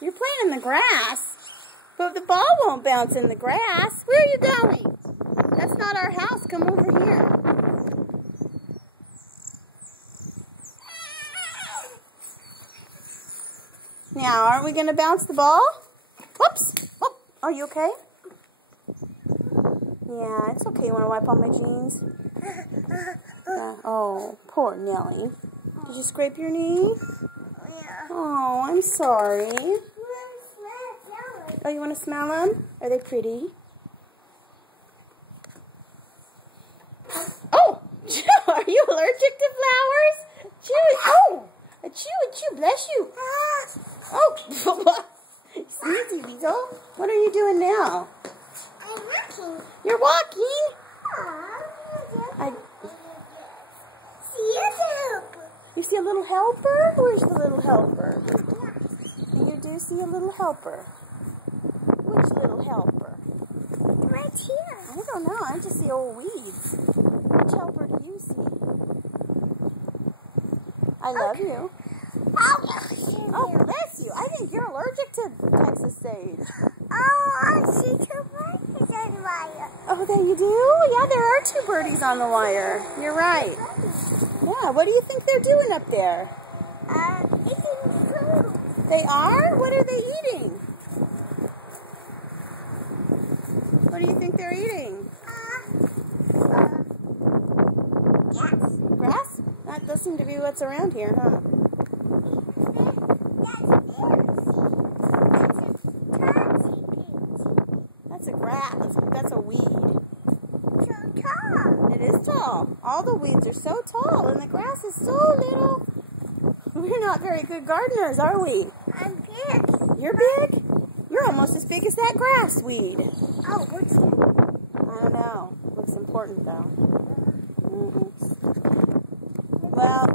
You're playing in the grass, but the ball won't bounce in the grass. Where are you going? That's not our house. Come over here. Now, aren't we going to bounce the ball? Whoops. Oh, are you okay? Yeah, it's okay. You want to wipe on my jeans? Oh, poor Nellie. Did you scrape your knee? Yeah. Oh, I'm sorry. Oh, you want to smell them? Are they pretty? Oh! Are you allergic to flowers? Chew! Oh! Achoo, bless you. Oh! Sneezy weasel. What are you doing now? I'm walking. You're walking? You see a little helper? Where's the little helper? You do see a little helper. Which little helper? Right here. I don't know. I just see old weeds. Which helper do you see? I love you. Oh, bless you. I think you're allergic to Texas sage. Oh, I see 2 birdies on the wire. Oh, there you do? Yeah, there are 2 birdies on the wire. You're right. Yeah, what do you think they're doing up there? Eating food. They are? What are they eating? What do you think they're eating? Yes. Grass? That does seem to be what's around here, huh? That's a grass. That's a weed. So tall. It is tall. All the weeds are so tall and the grass is so little. We're not very good gardeners, are we? I'm big. You're big? You're almost as big as that grass weed. Oh, what's it? I don't know. Looks important though. Well,